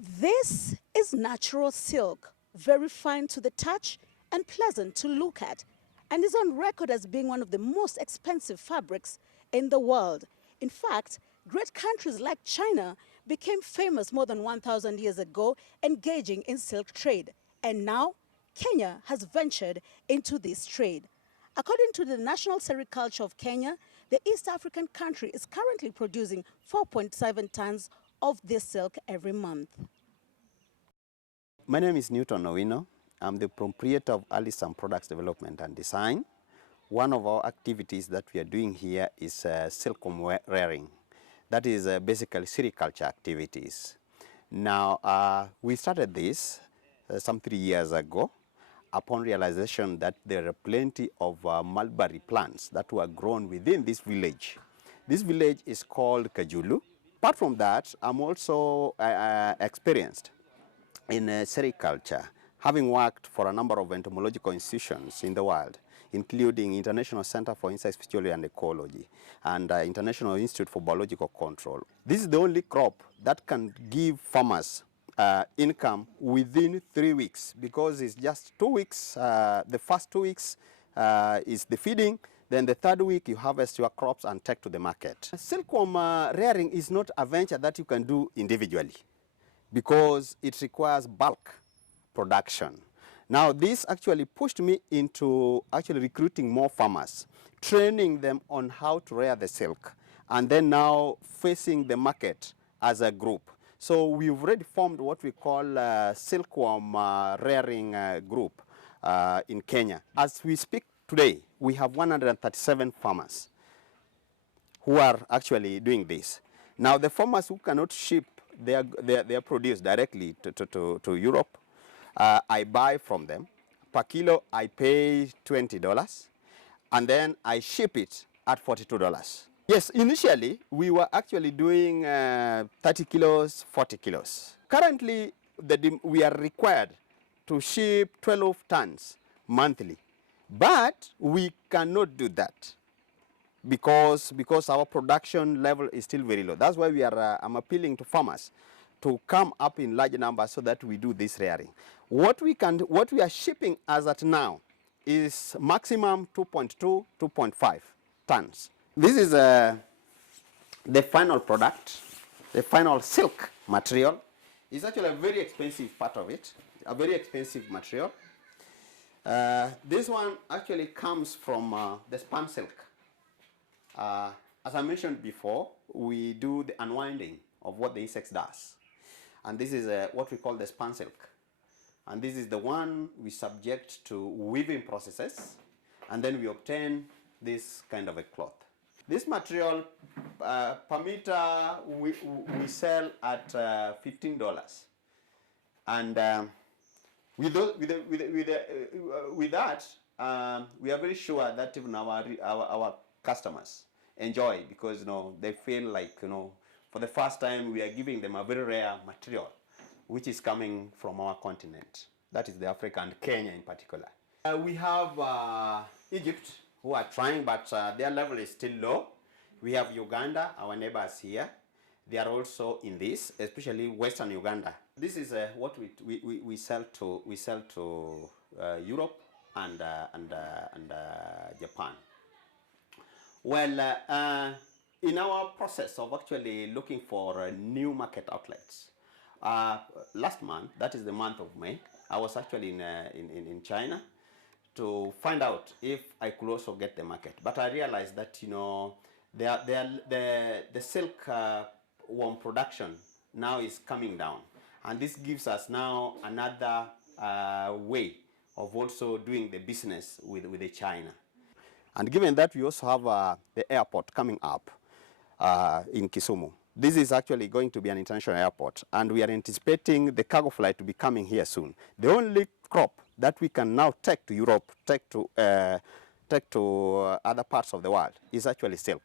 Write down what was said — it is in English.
This is natural silk, very fine to the touch and pleasant to look at, and is on record as being one of the most expensive fabrics in the world. In fact, great countries like China became famous more than 1,000 years ago, engaging in silk trade. And now, Kenya has ventured into this trade. According to the National Sericulture of Kenya, the East African country is currently producing 4.7 tons of this silk every month. My name is Newton Owino. I'm the proprietor of Alisam Products Development and Design. One of our activities that we are doing here is silkworm rearing. That is basically sericulture activities. Now, we started this some 3 years ago upon realization that there are plenty of mulberry plants that were grown within this village. This village is called Kajulu. Apart from that, I'm also experienced in sericulture, having worked for a number of entomological institutions in the world, including International Center for Insect Physiology and Ecology and International Institute for Biological Control. This is the only crop that can give farmers income within 3 weeks, because it's just 2 weeks. The first 2 weeks is the feeding, then the third week you harvest your crops and take to the market. Silkworm rearing is not a venture that you can do individually, because it requires bulk production. Now, this actually pushed me into actually recruiting more farmers, training them on how to rear the silk, and then now facing the market as a group. So we've already formed what we call a silkworm rearing group in Kenya. As we speak today, we have 137 farmers who are actually doing this. Now, the farmers who cannot ship their produce directly to Europe, I buy from them. Per kilo, I pay $20, and then I ship it at $42. Yes, initially, we were actually doing 30 kilos, 40 kilos. Currently, we are required to ship 12 tons monthly, but we cannot do that because our production level is still very low. That's why I'm appealing to farmers to come up in large numbers so that we do this rearing. What we are shipping as at now is maximum 2.2, 2.5 tons. This is the final product, the final silk material. It's actually a very expensive part of it, a very expensive material. This one actually comes from the spun silk. As I mentioned before, we do the unwinding of what the insect does. And this is what we call the spun silk. And this is the one we subject to weaving processes, and then we obtain this kind of a cloth. This material per meter we sell at $15. And with that, we are very sure that even our customers enjoy, because they feel like for the first time we are giving them a very rare material which is coming from our continent, that is the Africa and Kenya in particular. We have Egypt, who are trying, but their level is still low. We have Uganda, our neighbors here. They are also in this, especially Western Uganda. This is what we sell to Europe and Japan. Well, in our process of actually looking for new market outlets, last month, that is the month of May, I was actually in China to find out if I could also get the market. But I realized that the silk worm production now is coming down, and this gives us now another way of also doing the business with China. And given that we also have the airport coming up in Kisumu, this is actually going to be an international airport, and we are anticipating the cargo flight to be coming here soon. The only crop that we can now take to Europe, take to other parts of the world, is actually silk.